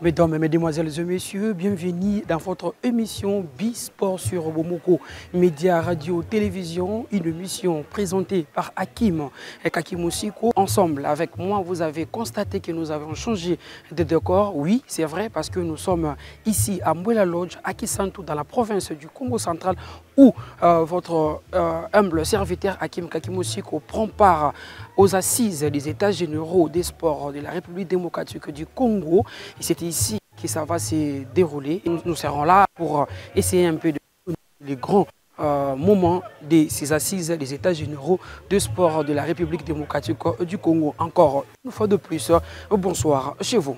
Mesdames, Mesdemoiselles et Messieurs, bienvenue dans votre émission Bisport sur Bomoko Média, Radio, Télévision, une émission présentée par Hakim et Kakim Osiko. Ensemble, avec moi, vous avez constaté que nous avons changé de décor. Oui, c'est vrai, parce que nous sommes ici à Mbwela Lodge, à Kisantu, dans la province du Congo central, où votre humble serviteur Hakim Kakim Osiko prend part aux assises des États généraux des sports de la République démocratique du Congo. Et c'est ici que ça va se dérouler. Et nous serons là pour essayer un peu de les grands moments de ces assises des États généraux de sport de la République démocratique du Congo. Encore une fois de plus, bonsoir chez vous.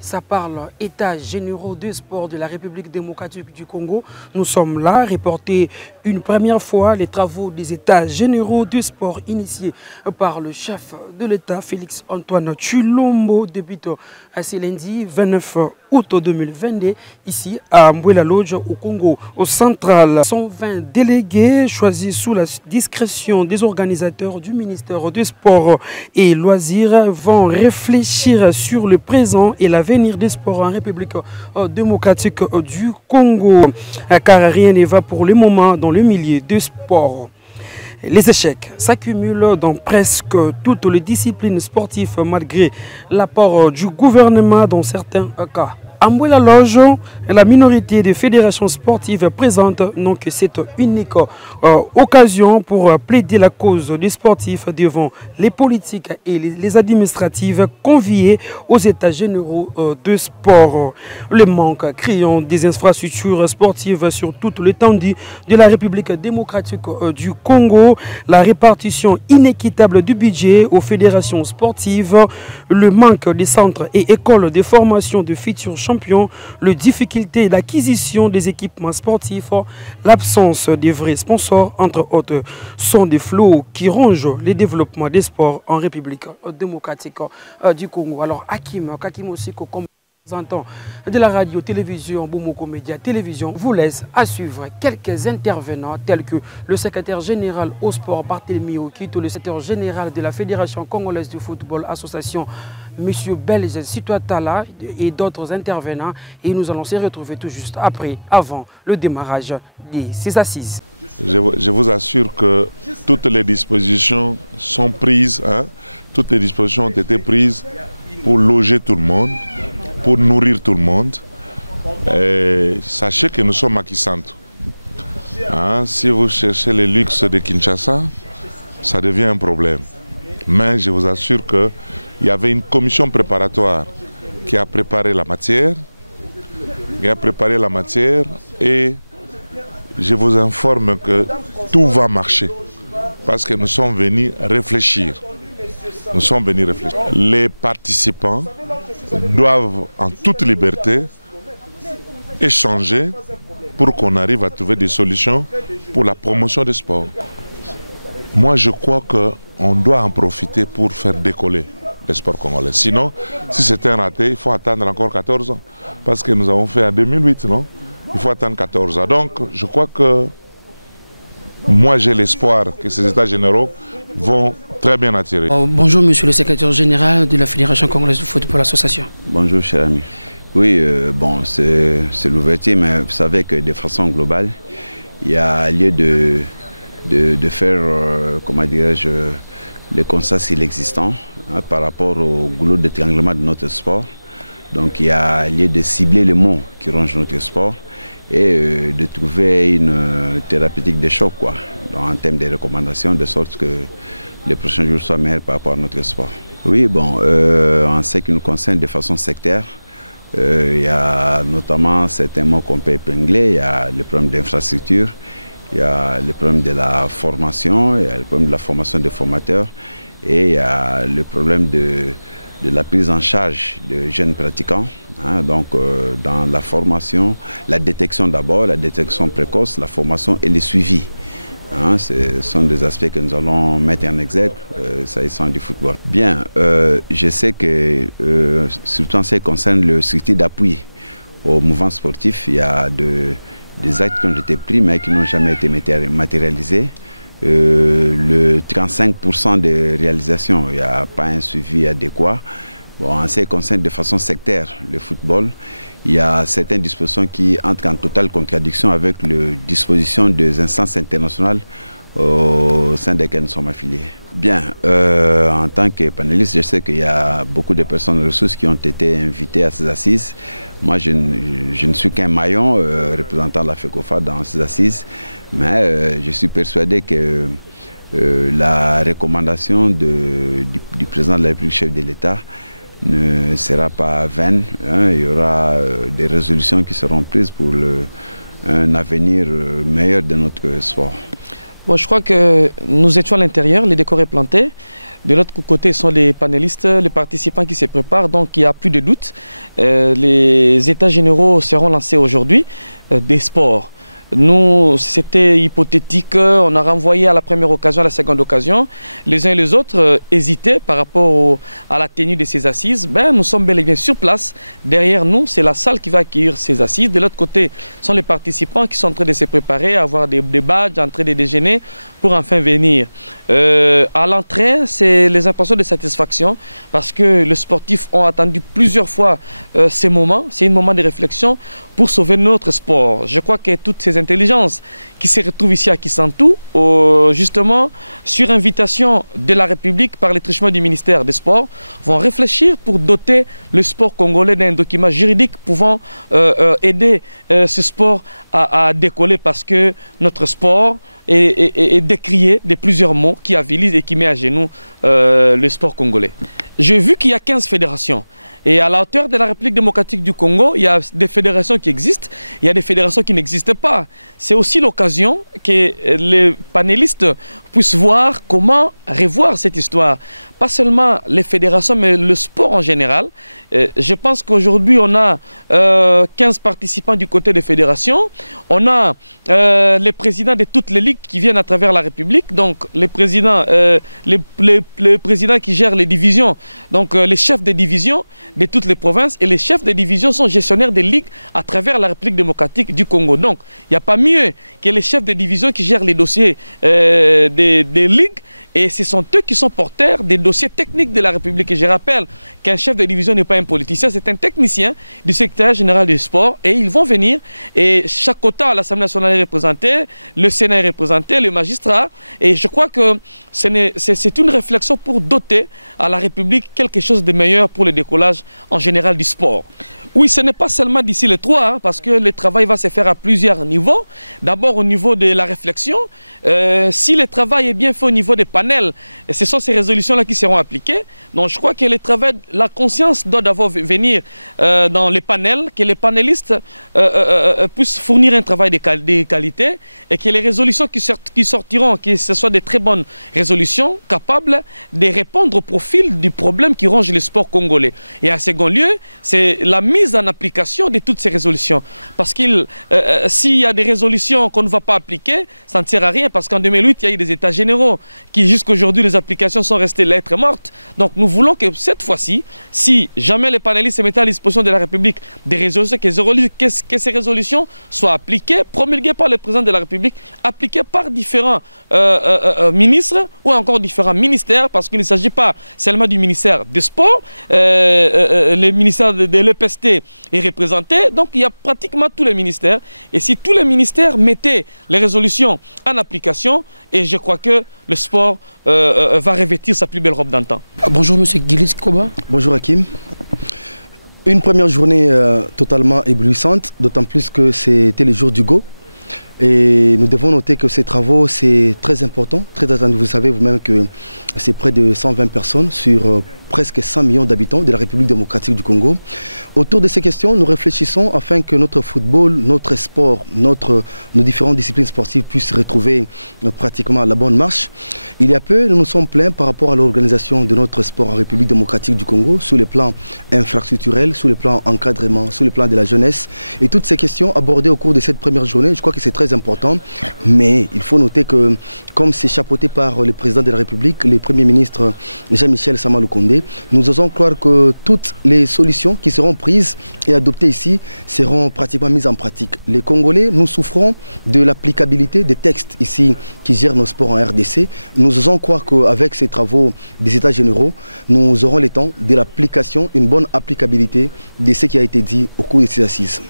Ça parle États généraux de sport de la République démocratique du Congo. Nous sommes là, reporter une première fois les travaux des États généraux de sport initiés par le chef de l'État, Félix Antoine Tshilombo, depuis ce lundi 29 août 2022, ici à Mbwela Lodge au Congo, au central. 120 délégués choisis sous la discrétion des organisateurs du ministère des Sports et Loisirs vont réfléchir sur le présent et l'avenir des sports en République démocratique du Congo, car rien ne va pour le moment dans le milieu du sport. Les échecs s'accumulent dans presque toutes les disciplines sportives malgré l'apport du gouvernement dans certains cas. À Mbwela Lodge, la minorité des fédérations sportives présente donc cette unique occasion pour plaider la cause des sportifs devant les politiques et les administratives conviées aux États généraux de sport. Le manque criant des infrastructures sportives sur toute l'étendue de la République démocratique du Congo, la répartition inéquitable du budget aux fédérations sportives, le manque des centres et écoles de formation de futurs champions, les difficultés d'acquisition des équipements sportifs, l'absence de vrais sponsors, entre autres, sont des fléaux qui rongent le développement des sports en République démocratique du Congo. Alors, Hakim Osiko, comme représentant de la radio, télévision, Bomoko Média, télévision, vous laisse à suivre quelques intervenants tels que le secrétaire général au sport Barthélemy Okito, le secrétaire général de la Fédération congolaise de football, association M. Belge Situatala et d'autres intervenants. Et nous allons se retrouver tout juste après, avant le démarrage de ces assises. Je vous assure que toutes les dispositions sont prises, toutes les dispositions ont été prises pour loger tout le monde, pour nourrir tout le monde. Et sachez que nous sommes à Kisantu. Si vous cherchez le luxe de Kinshasa, ça devient un problème. Mais je vous assure qu'il y avait une commission préparatoire qui a préparé la matière. Et je vous informe que tout va marcher. Parce que nous sommes venus réfléchir. Les participants doivent en toute liberté échanger pour qu'on arrive à trouver des solutions pour la promotion des sports. Moi, je crois qu'on doit en profiter pour faire décoller les sports congolais. Sinon, si c'était un raté, il faut attendre encore 14 ans. Parce que nous avons fait en 2008, non? il faut attendre 14 ans. Donc, je crois que moi, j'ai l'espoir que ces États généraux vont très bien attirer. Bonjour, monsieur le secrétaire général de la Fédération congolaise de football association. Bonjour, cher ami. Oui, bon, c'est l'ouverture, mais vous savez que de façon globale, il y a lieu de faire, comment dirais-je, le constat sur l'existant par rapport au goulot d'étranglement de notre sport. Donc il y a lieu de cibler les mots qui rongent notre sport et de trouver une thérapeutique de choc, quoi, donc, en termes de recommandations, de sorte que les prochains jours soient meilleurs par rapport à notre sport. Oui, bon, en ce qui nous concerne de façon sectaire, il y a notamment certains mots qu'on peut épingler. Il y a le problème d'infrastructure, il y a le problème de la formation, il y a le problème de la formation des formateurs et il y a le problème de la prise en charge de jeunes pratiquants. Hein, donc dans la formation, la détection d'abord, la détection précoce, la formation et le suivi. Hein, ce sont des aspects que nous allons mettre en exergue s'agissant du football. Bien, je sais que, surtout en ce qui concerne le circuit d'appui au mouvement sportif, il y a des actes qui ont été pris mais qui n'ont jamais été matérialisés. Le 35% de réalisation, il n'y a pas un suivi adéquat. Bon, en ce qui concerne de façon sectaire le football, il y a certaines dispositions qui entrent en totale contradiction avec les dispositions des instances internationales au sein desquelles nous sommes affiliés. Bien, en tant que panéliste, je sais qu'il y a beaucoup de personnes ressources qui ont été invitées à ces assises. Moi, je ne suis qu'un maillon représentant la FECOFA dans ces assises, mais je suis persuadé que la recommandation du président de la République, chef de l'État, ne sera pas vaine. Hein. Il y aura des résolutions qui seront prises pour un avenir meilleur de notre sport. Bon, je crois que nous étions à l'intérieur, les décors est planté. De l'autre côté sont les panélistes, les participants qui se préparent, donc il n'y a plus de doute. Les états généraux seront lancés aujourd'hui des sports. Nous, c'était hypothétique, on a renvoyé à la première occasion, à la seconde occasion. Les uns et les autres hésitaient par rapport à la tenue de ces assises. Ben, nous sommes bel et bien sur place. Derrière nous, c'est la salle qui va accueillir ces assises. De l'autre côté, sont les participants qui sont en train de se préparer, à avoir des badges, en train de déjeuner pour enfin venir. À l'entrée, c'est les impressions de satisfaction parce que les sportifs ont attendu plusieurs fois ces moments. C'est un moment de réflexion pour sauver notre sport. Je crois que toutes ces intelligences qui se retrouvent ici à Kisantu, justement, sur invitation de la République par les truchements du ministère des Sports, vont réfléchir pour doter le sport congolais d'un document juridique pouvant aider ce sport à décoller parce que notre sport est décrié de plusieurs mots qui avilisent et qui met à genoux le sport congolais. J'ai vu qu'il y a 15 fédérations. Et à la hauteur de la République démocratique du Congo, il y a des fédérations qui existent, il y a des fédérations qui n'existent pas. C'est aussi l'occasion que les panélistes puissent voir comment revoir cette histoire. Pas seulement les fédérations, mais le sport en général. Je pense qu'aujourd'hui, on a 15 participants du côté des fédérations. On a les présidents de toutes les ligues qui viennent à travers la République. Donc, les présidents, les présidents qui gèrent les divisions, donc les chefs des divisions de toutes les provinces. Et les chefs des divisions sont gestionnaires des ligues à travers la République démocratique du Congo. Donc, il n'y a pas mieux que les chefs des divisions qui gèrent les dossiers des ligues. Et ce sont eux qui sont porteurs des dossiers techniques de la République. Et je rappelle qu'un chef de division n'est pas un politicien, c'est un technicien du secrétaire général du sport. Et ils vont venir, et chaque quota à l'Assemblée nationale est représenté, le Sénat est représenté, le magistrat. Et je crois que c'est une réflexion pour doter à la République quelque chose de meilleur pour le décollage en général du sport. Oui, ce n'est pas seulement d'ici le 3, hein, parce que le travail va se faire à plusieurs niveaux. D'abord au niveau de la réflexion. Si le travail est bien fait au niveau des panels, ce sont ces résolutions-là qui seront appliquées. Donc je crois que le travail, la conscience doit d'abord venir dans les panels, que les panélistes puissent fournir un travail de qualité et que les résolutions qui sortiront, que ce soient des très bonnes résolutions capables de répondre au profil du problème qui ronge le sport congolais. Et en second lieu, c'est la mise en application de toutes ces résolutions. Parce que s'il y a des résolutions qu'on ne va pas appliquer, ça ne sert à rien. Parce qu'en 2008, il y a eu des états généraux qui jusqu'à aujourd'hui, les applications sont restées lettres mortes. Donc nous voulons que cette fois-ci, si jamais les panélistes se mettaient à disposition de la République des résolutions, que ces résolutions soient appliquées, promulguées par le président de la République, appliquées par différents ministres ou encore différents ministères, parce qu'il ne s'agit pas seulement du ministère des Sports, le ministère de l'EPST est représenté, donc il y a pratiquement tous les ministères. Et si tous les ministères mettaient les résolutions en application, et je crois que le sport va revêtir sa plus belle robe d'antan. Bonjour Monsieur Gilis Koba. Bonjour Hakim. Une première journée totalement éblouissante, d'autant plus que c'était les jours du Go. Et nous devons noter que ces travaux, c'est très important, très attendu. Vous savez vous-même que c'est près de 120 personnes sur presque 100 millions d'habitants de la République démocratique du Congo. Autour de ces questions, nous réfléchissons afin que notre football, notre sport, nos différentes disciplines sportives puissent retrouver pratiquement la bonne marche. Il y a peu, nous nous sommes plaints par rapport à l'organisation de notre sport en République démocratique du Congo, sur les plans infrastructurels, sur les plans encadrement, sur les plans de la jeunesse. Et toutes ces questions abordées au cours de cette première journée, je crois que c'est très important. Mais il faut noter que, comme c'est chapeauté par le président de la République, le Premier ministre Jean-Michel Sama Lukonde, nous osons croire que toutes les solutions qui seront prises et adoptées ici seront pratiquement mises en pratique. Les Congolais, nous souffrons de l'applicabilité des textes ici qui gèrent nos sports en RDC. Nous osons croire qu'avec ces travaux des États généraux, nous aurons le temps de l'application, une bonne applicabilité de ce qui a été dit au cours de ces assises.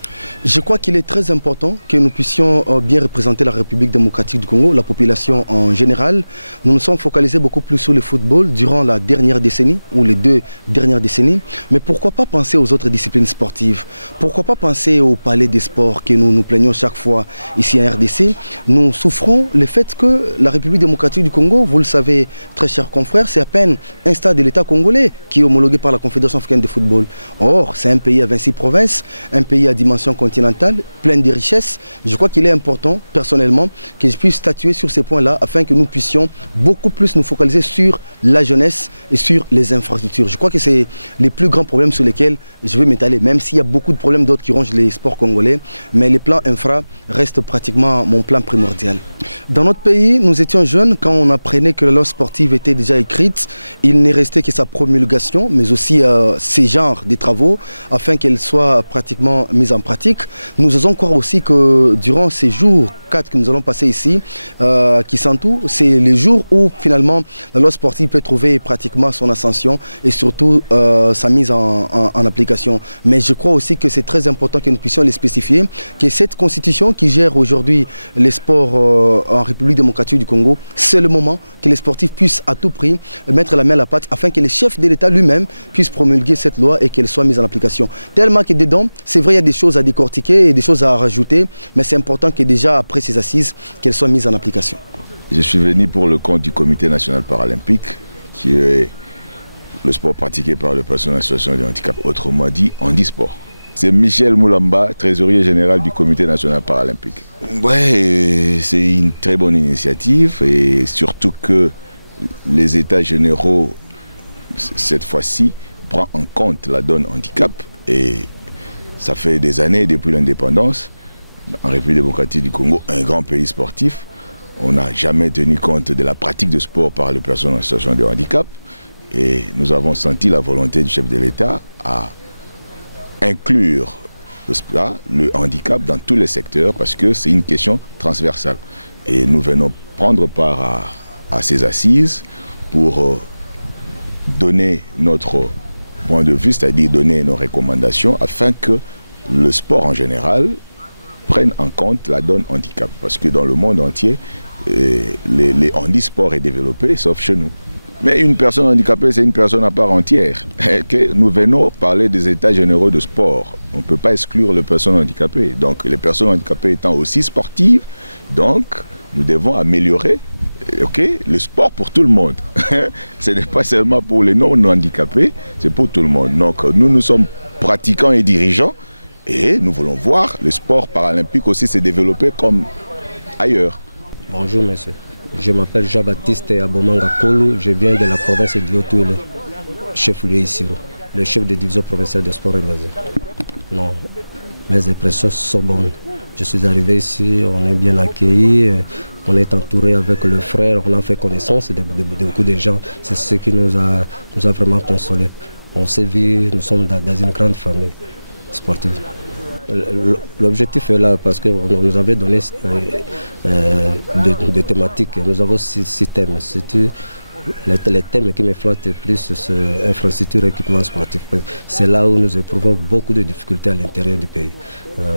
Je crois qu'il est très important que nous puissions bien représenter la République démocratique du Congo, la population en général. Nous nous sommes focalisés beaucoup plus sur le football durant la dernière décennie ou les 2 dernières décennies. Mais pourquoi pas penser aux autres disciplines sportives? Pourquoi pas penser au palais des sports que nous nous plaignons chaque fois ici en RDC? Nous souffrons le fait que la République démocratique du Congo, vous le savez très chers confrères, c'est à peine un stade de l'État congolais qui est homologué par la Confédération africaine de football. Or, c'est un pays à 26 provinces, un pays à dimension continentale, plein de richesses. Je crois qu'il est important, personnellement, que je puisse statuer sur ces points-là afin que nous puissions beaucoup plus nous focaliser sur la jeunesse et sur les infrastructures. Je crois que c'est les plus grands problèmes sur lesquels je vais m'étaler, même s'il y a beaucoup de problèmes d'autres qui rongent les sports congolais, mais les plans infra restent pratiquement mon plan primordial. Dans notre pays, nous étions jeunes quand on apprenait que la loi sportive était déjà écrite. Il n'est resté que sa promulgation, mais aussi ces genres de travaux, afin qu'elle soit pratiquement mise en pratique. Nous osons croire aussi que durant ces jours 4 que nous allons passer ici, qui s'entourent, c'est les jours où finalement la loi sportive peut trouver pratiquement son ascension et surtout sa mise en application. Mais je crois aussi que c'est très important que nous puissions les spécifier, que cette constitution qui gère aujourd'hui les sports en République démocratique du Congo, c'est le moment que les sportifs puissent à tout prix mettre la main à la pâte afin que le chef de l'État lui-même puisse promulguer cette loi et qu'elle soit mise en application. Tellement que dedans, c'est vrai, il y a des choses à décortiquer et des choses à rajouter, mais c'est important que déjà après ces assises, qu'elles soient mises en application. Je suis venu pour le compte du Comité national paralympique, qui est le sport pratiqué par les personnes en situation de handicap, autrement dit handisport. C'est Michel Moulamba, trésorier général du Comité national paralympique. Ouais, c'est une très bonne initiative et surtout que les États généraux, cette fois-ci, prennent en compte la donne handicap et ça fait des années depuis l'indépendance. En République démocratique du Congo, un grand pays sportif, on n'a jamais tenu compte de la pratique de sport par les personnes en situation de handicap et nous avons senti la volonté du chef de l'État à inclure le handicap dans tous les secteurs parce que c'est une question transversale. Et nous venons prendre part à ces assises pour donner notre point de vue, c'est-à-dire donner nos recommandations afin que le sport en général prenne en compte la donne handicap. Parce que dans le monde entier, les handisports est développé, sauf chez nous. Mais une personne handicapée, c'est une personne à part entière. Que nous venons parler des états généraux de sport. On ne peut pas exclure les personnes handicapées. Donc les personnes handicapées étant aussi sportives, donc nous devons améliorer le sport pour tout le monde. Ce n'est pas seulement pour les non-handicapés, c'est pour tout le monde. Donc nous sommes pratiquants et dirigeants et nous voulons voir le sport paralympique aussi se développer comme ailleurs. Bonjour monsieur. Je m'appelle Jean-Baptiste Abomanga Kolu, je viens de la province de Diotoule, chef-lieu ici, le chef de division provinciale de sport et loisirs. Non, mes impressions sont bonnes. Je suis arrivé ici, on est bien accueilli, on est entouré avec le frère, on a fait connaissance de beaucoup de gens. C'est ce qui nous a vraiment consolés. On s'est vu, nous sommes dans une grande famille sportive. L'objectif est là parce qu'on nous avait donné des thématiques. Nous avons 6 thèmes. Les thèmes qui me flattent le plus, c'est infrastructure et équipement sportif. C'est là où nous éprouvons beaucoup de difficultés à l'intérieur du pays.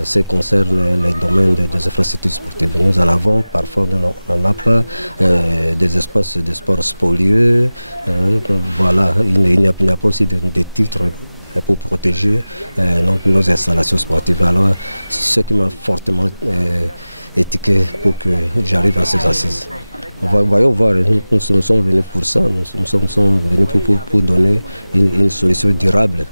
Ce qui concerne les domaines des infrastructures sportives. Nous en avons, parfois on n'en a pas, des espaces de sport spolieux. Voilà, il n'y a pas aussi de titres pour protéger nos installations sportives. Alors, c'est ce qui m'a fortement étiqué pour que j'arrive à ces assises. Voyons voir, nous sommes venus pour ça, nous sommes venus pour donner une solution durable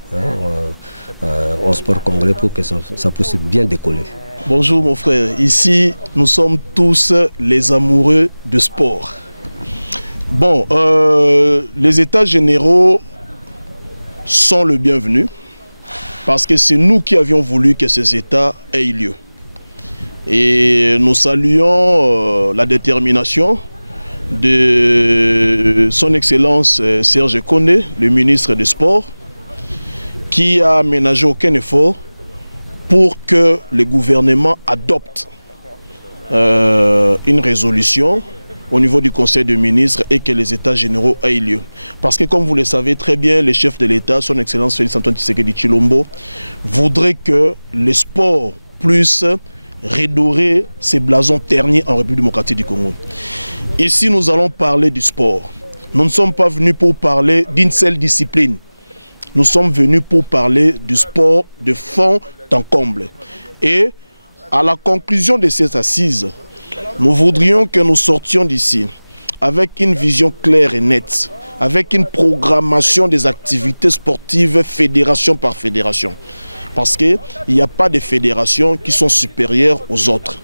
au sport congolais pour que ça puisse bien décoller. Bonjour mon frère, ici nous sommes tous les amoureux de sport. Bon, les états généraux sont le bienvenu parce que c'est nous qui avions voulu que ces états aient lieu. Et nous saluons la détermination de son Excellence Serge Kondé, le ministre des Sports, qui a ménagé aucun effort pour que le gouvernement adopte une résolution au niveau du Conseil des ministres et que les États généraux aient lieu. Parce que comme vous le savez très bien, le chef de l'État, son Excellence Félix Antoine Tshisekedi Tshilombo, voudrait que le sport puisse redorer ses blasons ternis en République démocratique du Congo. Ici, nous allons parler du sport. Nous ne sommes pas venus pour parler d'une seule discipline. Nous sommes venus pour parler du sport de fond en comble. Et à la conclusion de ces assises, nous voudrions que nous sortions d'ici avec une vision claire et nette, avec une programmation des activités sportives fédération par fédération. Parce qu'il n'y a pas de fédérations qui sont supérieures aux autres.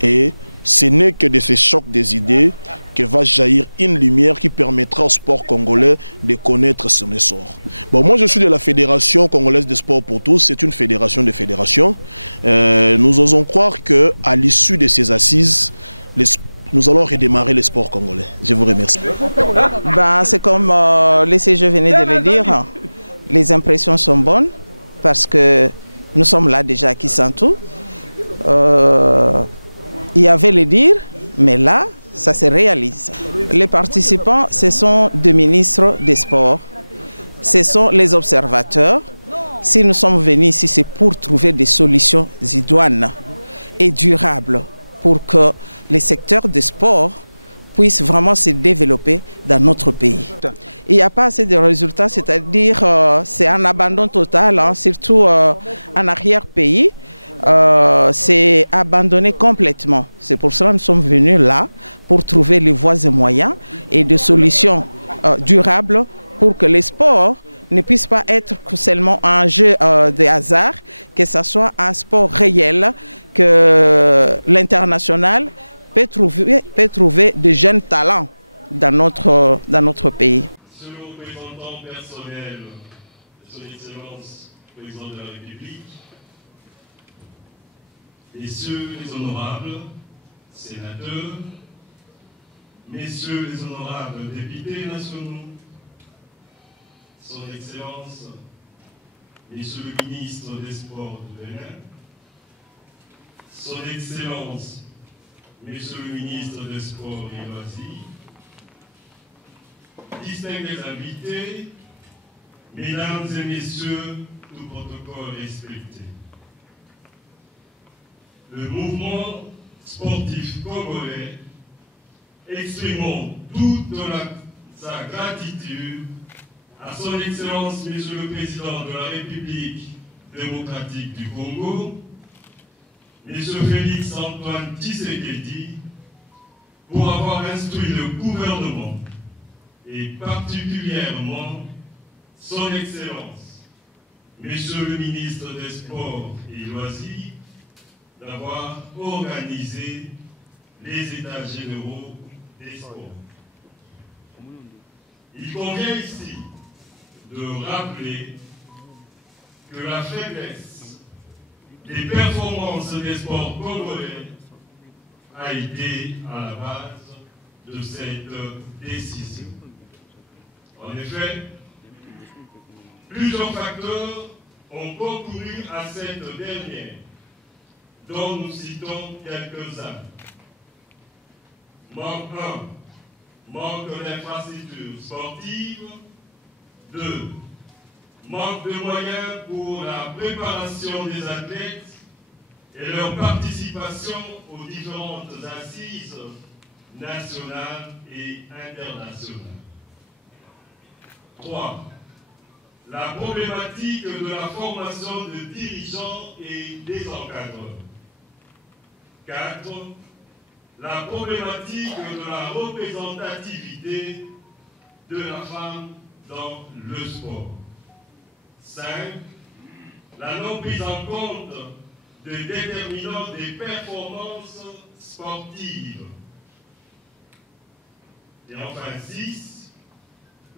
Et ce n'est que de ces chocs des idées que va jaillir une lumière qui permettra au sport congolais de connaître son essor. Bon, moi je suis de la Fédération congolaise de sport pour tous, c'est une fédération de fédérations. Nous osons croire qu'à l'issue de ces assises, nous allons redémarrer le sport congolais. Je vous remercie. C'est comme les CG venaient de le dire, les impressions sont bonnes parce que nous sommes là déjà à Kisantu. Il y avait le dire, mais là, ça se réalise. Les participants, ce sont des ministres des sports, ce sont les observateurs. Si nous sommes venus ici, c'est pour trouver des solutions idoines et durables pour que les secteurs des sports puissent vraiment se développer dans notre pays. Il n'y a pas assez de résultats, c'est-à-dire c'est un abandon total, hein, surtout en arrière-pays. C'est abandonné complètement. C'est pour cela que nous sommes venus là, pour trouver les voies et moyens et des solutions durables pour que les sports ne puissent pas être seulement un jeu de hasard, que ce soit un sport réel, que l'international peut trouver de jeunes talents dans notre pays. Monsieur le représentant personnel de son Excellence, président de la République, messieurs les honorables sénateurs, messieurs les honorables députés nationaux, son Excellence, Monsieur le ministre des Sports du Bénin, son Excellence, Monsieur le ministre des Sports et Loisirs, distingués invités, mesdames et messieurs, tout protocole respecté. Le mouvement sportif congolais, exprimons toute sa gratitude à son Excellence, Monsieur le Président de la République démocratique du Congo, Monsieur Félix Antoine Tshisekedi, pour avoir instruit le gouvernement et particulièrement son Excellence, Monsieur le ministre des Sports et Loisirs, d'avoir organisé les États généraux des sports. Il convient ici de rappeler que la faiblesse des performances des sports congolais a été à la base de cette décision. En effet, plusieurs facteurs ont concouru à cette dernière, dont nous citons quelques-uns. Manque 1, manque d'infrastructures sportives. 2, manque de moyens pour la préparation des athlètes et leur participation aux différentes assises nationales et internationales. 3, la problématique de la formation de dirigeants et des encadreurs. 4, la problématique de la représentativité de la femme dans le sport. 5, la non prise en compte des déterminants des performances sportives. Et enfin 6,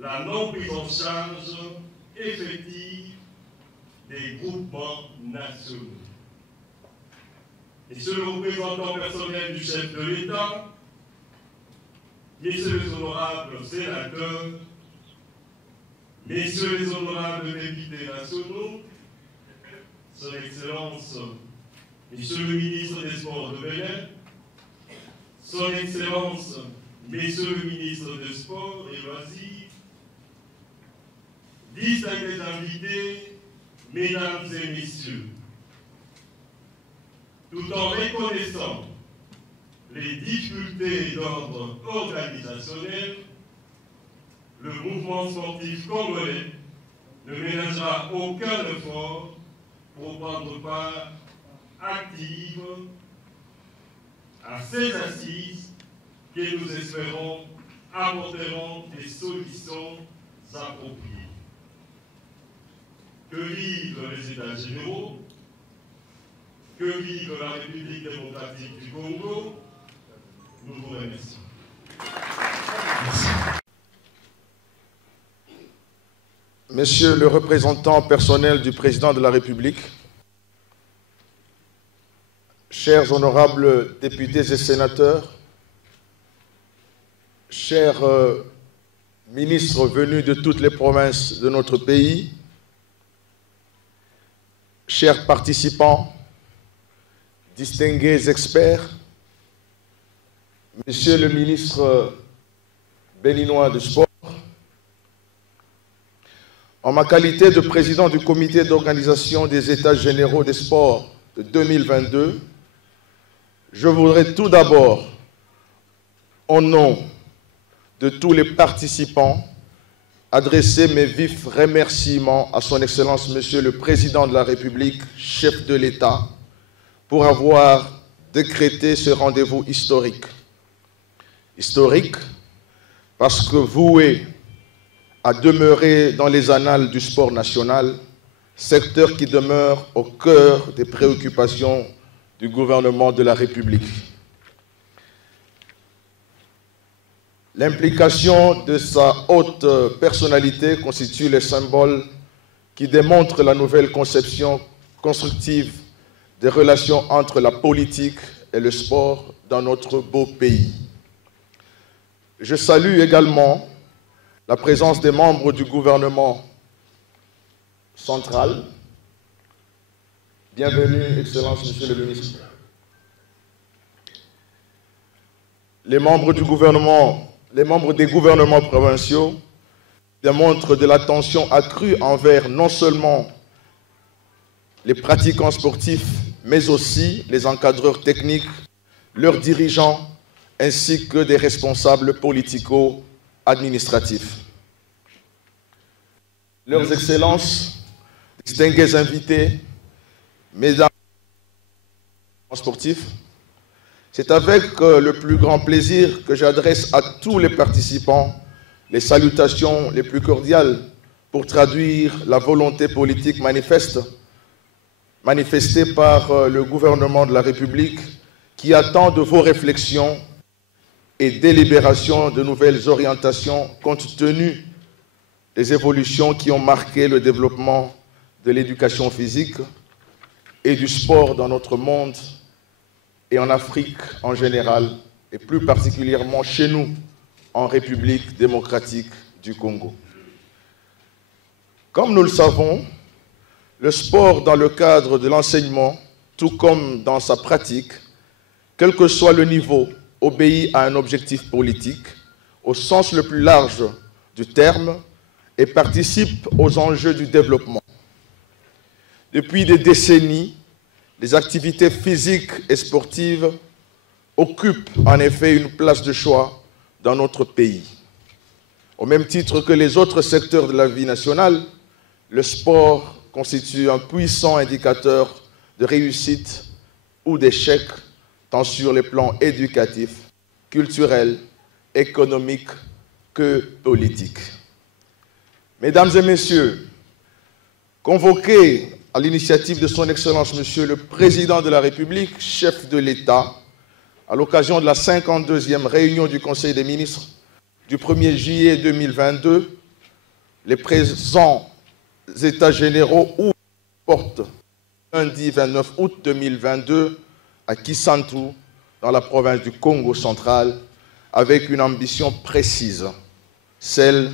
la non prise en charge effective des groupements nationaux. Messieurs le représentant personnel du chef de l'État, messieurs les honorables sénateurs, messieurs les honorables députés nationaux, Son Excellence, Monsieur le ministre des Sports de Bénin, Son Excellence, Monsieur le ministre des Sports et Loisirs, distingués invités, Mesdames et Messieurs, tout en reconnaissant les difficultés d'ordre organisationnel, le mouvement sportif congolais ne ménagera aucun effort pour prendre part active à ces assises que nous espérons apporteront des solutions appropriées. Que vivent les États généraux, que vive la République démocratique du Congo, nous vous remercions. Merci. Monsieur le représentant personnel du président de la République, chers honorables députés et sénateurs, chers ministres venus de toutes les provinces de notre pays, chers participants, distingués experts, Monsieur le ministre béninois du Sport, en ma qualité de président du comité d'organisation des États généraux des sports de 2022, je voudrais tout d'abord, au nom de tous les participants, adresser mes vifs remerciements à son Excellence Monsieur le Président de la République, chef de l'État, pour avoir décrété ce rendez-vous historique. Historique parce que voué à demeurer dans les annales du sport national, secteur qui demeure au cœur des préoccupations du gouvernement de la République. L'implication de sa haute personnalité constitue le symbole qui démontre la nouvelle conception constructive des relations entre la politique et le sport dans notre beau pays. Je salue également la présence des membres du gouvernement central. Bienvenue, Excellence, Monsieur le Ministre. Les membres du gouvernement, les membres des gouvernements provinciaux démontrent de l'attention accrue envers non seulement les pratiquants sportifs, mais aussi les encadreurs techniques, leurs dirigeants, ainsi que des responsables politico-administratifs. Leurs Excellences, distingués invités, Mesdames et sportifs, c'est avec le plus grand plaisir que j'adresse à tous les participants les salutations les plus cordiales pour traduire la volonté politique manifestée par le gouvernement de la République qui attend de vos réflexions et délibérations de nouvelles orientations compte tenu des évolutions qui ont marqué le développement de l'éducation physique et du sport dans notre monde et en Afrique en général, et plus particulièrement chez nous, en République démocratique du Congo. Comme nous le savons, le sport dans le cadre de l'enseignement, tout comme dans sa pratique, quel que soit le niveau, obéit à un objectif politique, au sens le plus large du terme, et participe aux enjeux du développement. Depuis des décennies, les activités physiques et sportives occupent en effet une place de choix dans notre pays. Au même titre que les autres secteurs de la vie nationale, le sport constitue un puissant indicateur de réussite ou d'échec, tant sur les plans éducatifs, culturels, économiques que politiques. Mesdames et messieurs, convoqués à l'initiative de son Excellence Monsieur le Président de la République, chef de l'État, à l'occasion de la 52e réunion du Conseil des ministres du 1er juillet 2022, les présents États généraux portent lundi 29 août 2022 à Kisantu, dans la province du Congo central, avec une ambition précise, celle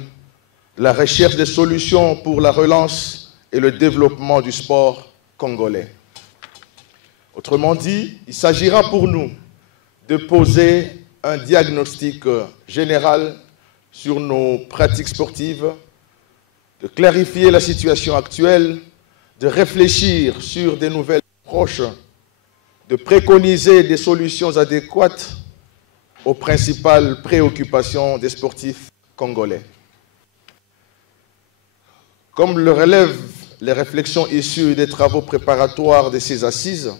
de la recherche des solutions pour la relance et le développement du sport congolais. Autrement dit, il s'agira pour nous de poser un diagnostic général sur nos pratiques sportives, de clarifier la situation actuelle, de réfléchir sur des nouvelles approches, de préconiser des solutions adéquates aux principales préoccupations des sportifs congolais. Comme le relèvent les réflexions issues des travaux préparatoires de ces assises,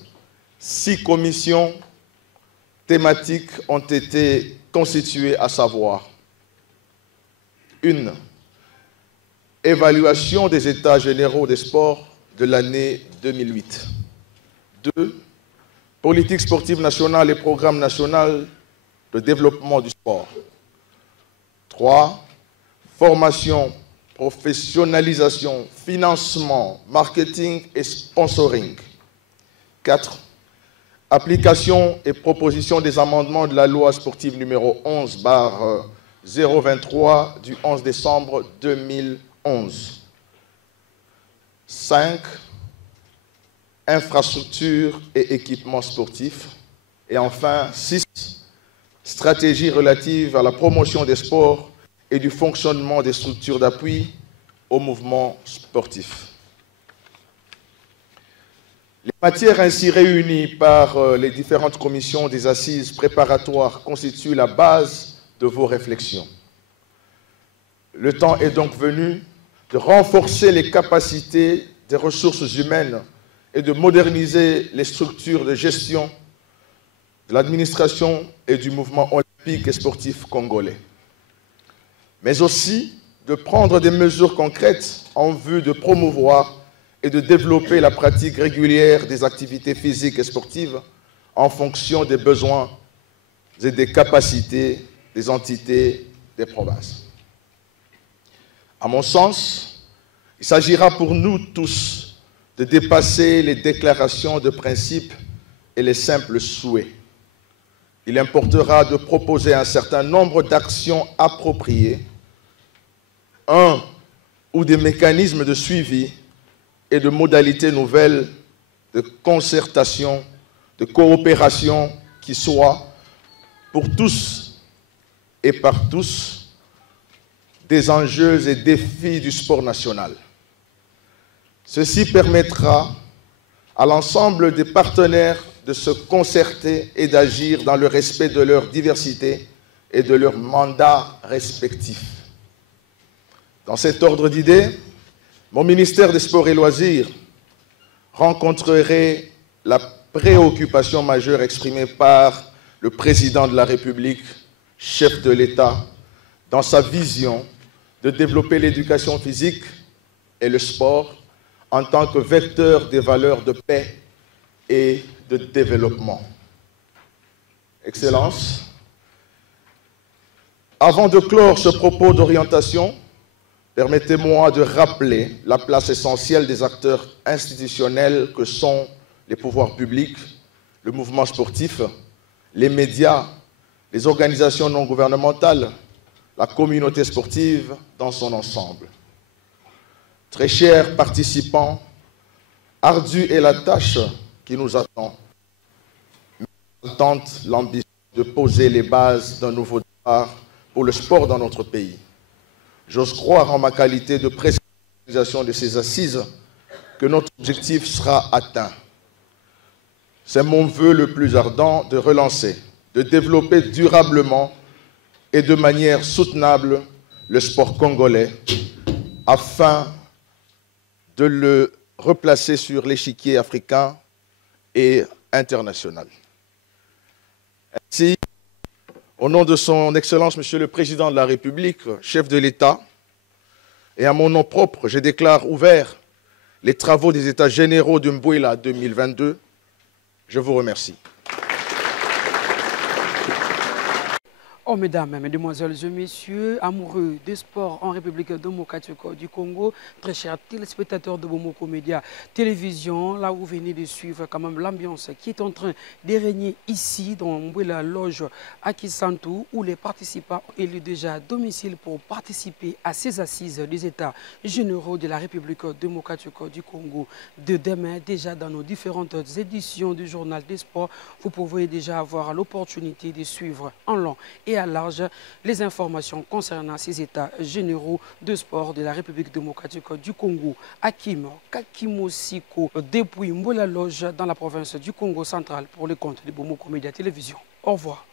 6 commissions thématiques ont été constituées, à savoir 1. Évaluation des états généraux des sports de l'année 2008. 2. Politique sportive nationale et programme national de développement du sport. 3. Formation, professionnalisation, financement, marketing et sponsoring. 4. Application et proposition des amendements de la loi sportive numéro 11/023 du 11 décembre 2011. 5. Infrastructures et équipements sportifs. Et enfin, 6. Stratégie relative à la promotion des sports et du fonctionnement des structures d'appui au mouvement sportif. Les matières ainsi réunies par les différentes commissions des assises préparatoires constituent la base de vos réflexions. Le temps est donc venu de renforcer les capacités des ressources humaines et de moderniser les structures de gestion de l'administration et du mouvement olympique et sportif congolais. Mais aussi de prendre des mesures concrètes en vue de promouvoir et de développer la pratique régulière des activités physiques et sportives en fonction des besoins et des capacités des entités des provinces. À mon sens, il s'agira pour nous tous de dépasser les déclarations de principe et les simples souhaits. Il importera de proposer un certain nombre d'actions appropriées, ou des mécanismes de suivi et de modalités nouvelles de concertation, de coopération qui soient pour tous et par tous des enjeux et défis du sport national. Ceci permettra à l'ensemble des partenaires de se concerter et d'agir dans le respect de leur diversité et de leurs mandats respectifs. Dans cet ordre d'idées, mon ministère des Sports et Loisirs rencontrerait la préoccupation majeure exprimée par le Président de la République, chef de l'État, dans sa vision de développer l'éducation physique et le sport en tant que vecteur des valeurs de paix et de développement. Excellences, avant de clore ce propos d'orientation, permettez-moi de rappeler la place essentielle des acteurs institutionnels que sont les pouvoirs publics, le mouvement sportif, les médias, les organisations non gouvernementales, la communauté sportive dans son ensemble. Très chers participants, ardue est la tâche qui nous attend. Mais tente l'ambition de poser les bases d'un nouveau départ pour le sport dans notre pays. J'ose croire en ma qualité de président de l'organisation de ces assises que notre objectif sera atteint. C'est mon vœu le plus ardent de relancer, de développer durablement et de manière soutenable le sport congolais afin de le replacer sur l'échiquier africain et international. Ainsi, au nom de son Excellence, Monsieur le Président de la République, chef de l'État, et à mon nom propre, je déclare ouverts les travaux des États généraux de Mbouila 2022. Je vous remercie. Oh, mesdames, mesdemoiselles et messieurs, amoureux des sports en République démocratique du Congo, très chers téléspectateurs de Bomoko Média Télévision, là où vous venez de suivre quand même l'ambiance qui est en train de régner ici dans la loge à Kisantu, où les participants ont élu déjà domicile pour participer à ces assises des États généraux de la République démocratique du Congo de demain. Déjà dans nos différentes éditions du journal des sports, vous pouvez déjà avoir l'opportunité de suivre en long et à large les informations concernant ces états généraux de sport de la République démocratique du Congo. Hakim Kakimosiko depuis Mbola Loge dans la province du Congo central pour le compte de Bomoko Média Télévision. Au revoir.